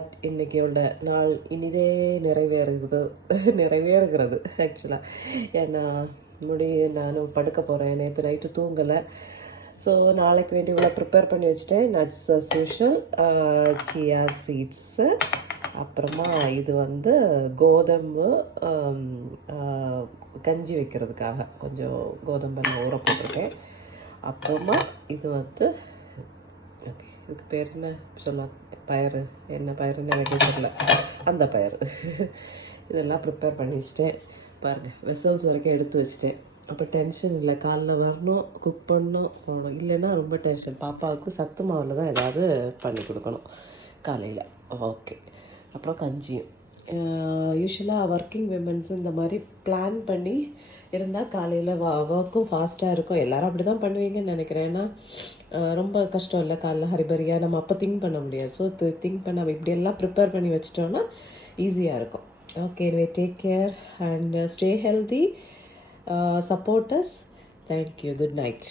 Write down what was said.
But இன்றைக்கியோட நாள் இனிதே நிறைவேறுகிறது ஆக்சுவலாக. ஏன்னா நானும் படுக்க போகிறேன். நேற்று நைட்டு தூங்கலை. ஸோ நாளைக்கு வேண்டி இவ்வளோ ப்ரிப்பேர் பண்ணி வச்சுட்டேன். நட்ஸ் யூஷுவல், சியா சீட்ஸு, அப்புறமா இது வந்து கோதம்பு கஞ்சி வைக்கிறதுக்காக கொஞ்சம் கோதம்பு ஊற போட்டிருக்கேன். அப்புறமா இது வந்து ஓகே, இதுக்கு பேர் என்ன சொல்லலாம், பயிறு, என்ன பயிருன்னு எனக்கு தெரியல, அந்த பயிறு. இதெல்லாம் ப்ரிப்பேர் பண்ணி வச்சுட்டேன். பாருங்கள், வெசல்ஸ் வரைக்கும் எடுத்து வச்சுட்டேன். அப்போ டென்ஷன் இல்லை. காலைல வரணும், குக் பண்ணணும், போகணும். இல்லைன்னா ரொம்ப டென்ஷன். பாப்பாவுக்கு சத்து மாவில் தான் ஏதாவது பண்ணி கொடுக்கணும் காலையில். ஓகே, அப்புறம் கஞ்சியும். யூஸ்வலாக ஒர்க்கிங் விமன்ஸ் இந்த மாதிரி பிளான் பண்ணி இருந்தால் காலையில் ஒர்க்கும் ஃபாஸ்ட்டாக இருக்கும். எல்லோரும் அப்படி தான் பண்ணுவீங்கன்னு நினைக்கிறேன். ஏன்னா ரொம்ப கஷ்டம் இல்லை, காலைல ஹரிபரியாக நம்ம அப்போ திங்க் பண்ண முடியாது. ஸோ திங்க் பண்ண இப்படியெல்லாம் ப்ரிப்பேர் பண்ணி வச்சிட்டோன்னா ஈஸியாக இருக்கும். Okay, take care and stay healthy. Support us. Thank you. Good night.